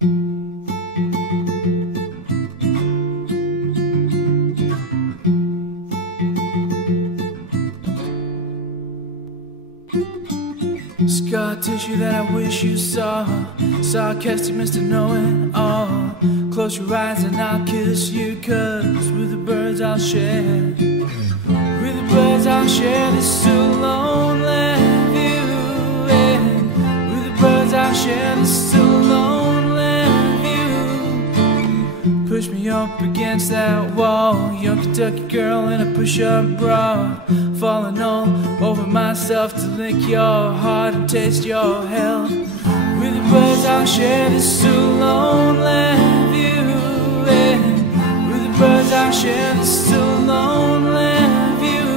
Scar tissue that I wish you saw. Sarcastic Mr. Know-it-all. Close your eyes and I'll kiss you, 'cause with the birds I'll share. With the birds I'll share this so lonely view, yeah. With the birds I'll share this so lonely view. Push me up against that wall, young Kentucky girl in a push-up bra. Falling all over myself to lick your heart and taste your hell. With the birds I'll share this so lonely view, yeah. With the birds I'll share this so lonely view.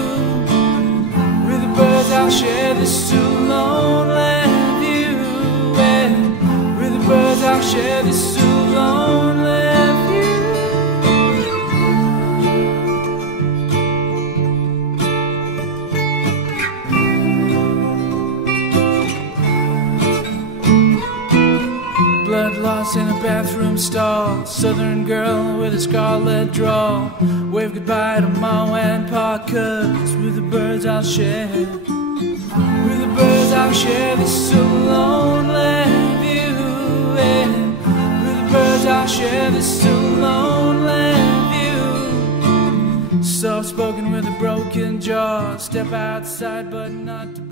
With the birds I'll share this so lonely view, yeah. With the birds I'll share this so lonely view. Blood loss in a bathroom stall. Southern girl with a scarlet drawl. Wave goodbye to Mom and Pa, 'cause with the birds I'll share. With the birds I'll share this so lonely view, yeah. With the birds I'll share this so lonely view. Soft spoken with a broken jaw. Step outside but not to